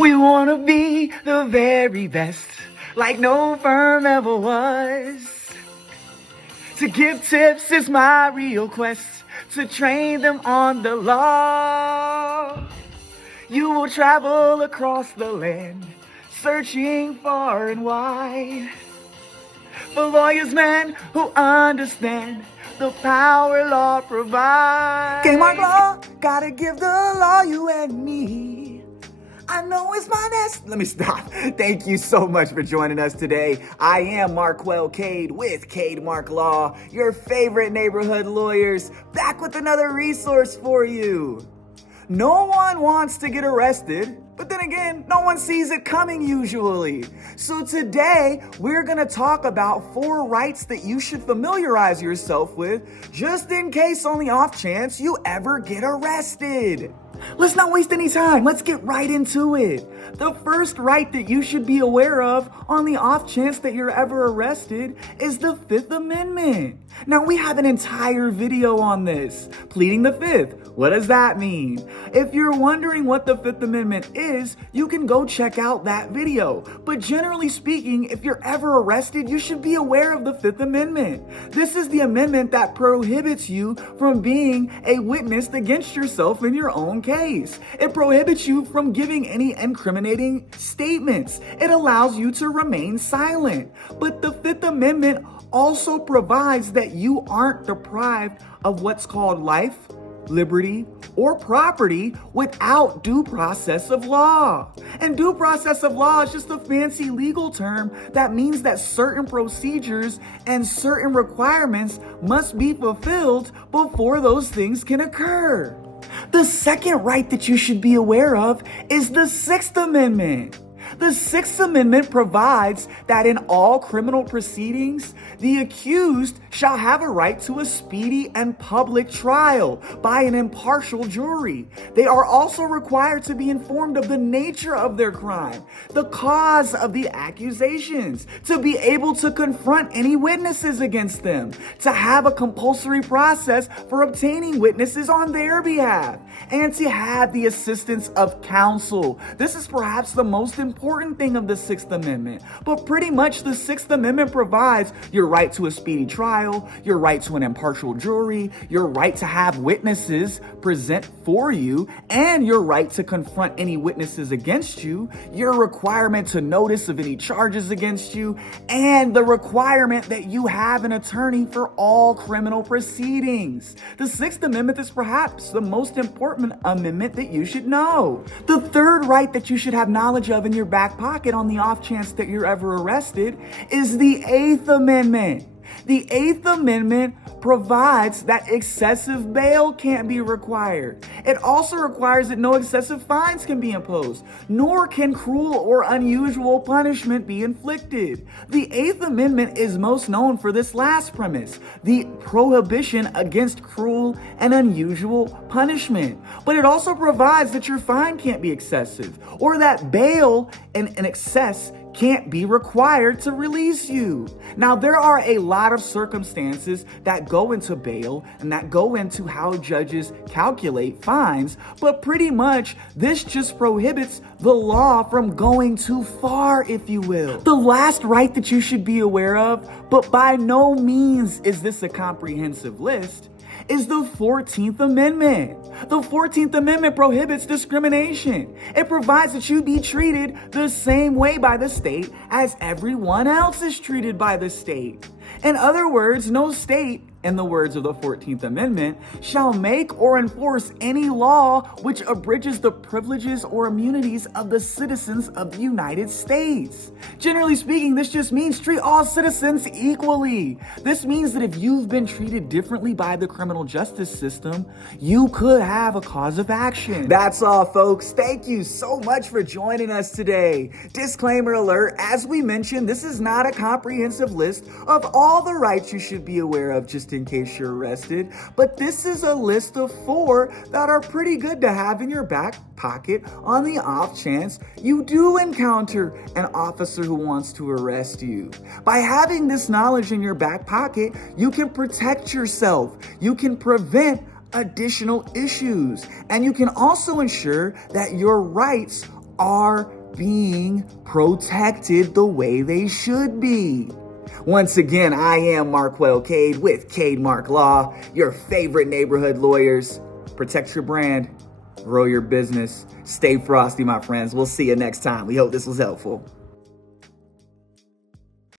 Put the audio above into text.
We wanna be the very best, like no firm ever was. To give tips is my real quest, to train them on the law. You will travel across the land, searching far and wide for lawyers, men who understand the power law provides. Game on law, gotta give the law you and me. I know it's my nest. Let me stop. Thank you so much for joining us today. I am Marquel Cade with Cade Mark Law, your favorite neighborhood lawyers, back with another resource for you. No one wants to get arrested, but then again, no one sees it coming usually. So today, we're gonna talk about 4 rights that you should familiarize yourself with, just in case on the off chance you ever get arrested. Let's not waste any time. Let's get right into it. The first right that you should be aware of on the off chance that you're ever arrested is the 5th Amendment. Now, we have an entire video on this, pleading the 5th. What does that mean? If you're wondering what the 5th Amendment is, you can go check out that video. But generally speaking, if you're ever arrested, you should be aware of the 5th Amendment. This is the amendment that prohibits you from being a witness against yourself in your own case. It prohibits you from giving any incriminating statements. It allows you to remain silent. But the 5th Amendment also provides that you aren't deprived of what's called life, liberty, or property without due process of law. And due process of law is just a fancy legal term that means that certain procedures and certain requirements must be fulfilled before those things can occur. The second right that you should be aware of is the 6th Amendment. The 6th Amendment provides that in all criminal proceedings, the accused shall have a right to a speedy and public trial by an impartial jury. They are also required to be informed of the nature of their crime, the cause of the accusations, to be able to confront any witnesses against them, to have a compulsory process for obtaining witnesses on their behalf, and to have the assistance of counsel. This is perhaps the most important thing of the 6th Amendment, but pretty much the 6th Amendment provides your right to a speedy trial, your right to an impartial jury, your right to have witnesses present for you, and your right to confront any witnesses against you, your requirement to notice of any charges against you, and the requirement that you have an attorney for all criminal proceedings. The 6th Amendment is perhaps the most important amendment that you should know. The third right that you should have knowledge of in your back pocket on the off chance that you're ever arrested is the 8th Amendment. The 8th Amendment provides that excessive bail can't be required. It also requires that no excessive fines can be imposed, nor can cruel or unusual punishment be inflicted. The 8th Amendment is most known for this last premise, the prohibition against cruel and unusual punishment. But it also provides that your fine can't be excessive, or that bail in excess can't be required to release you. Now, there are a lot of circumstances that go into bail and that go into how judges calculate fines, but pretty much this just prohibits the law from going too far, if you will. The last right that you should be aware of, but by no means is this a comprehensive list, is the 14th Amendment. The 14th Amendment prohibits discrimination. It provides that you be treated the same way by the state as everyone else is treated by the state. In other words, no state, in the words of the 14th Amendment, shall make or enforce any law which abridges the privileges or immunities of the citizens of the United States. Generally speaking, this just means treat all citizens equally. This means that if you've been treated differently by the criminal justice system, you could have a cause of action. That's all, folks. Thank you so much for joining us today. Disclaimer alert, as we mentioned, this is not a comprehensive list of all the rights you should be aware of just in case you're arrested, but this is a list of 4 that are pretty good to have in your back pocket on the off chance you do encounter an officer who wants to arrest you. By having this knowledge in your back pocket, you can protect yourself. You can prevent additional issues, and you can also ensure that your rights are being protected the way they should be. Once again, I am Marquel Cade with Cade Mark Law, your favorite neighborhood lawyers. Protect your brand, grow your business, stay frosty, my friends. We'll see you next time. We hope this was helpful.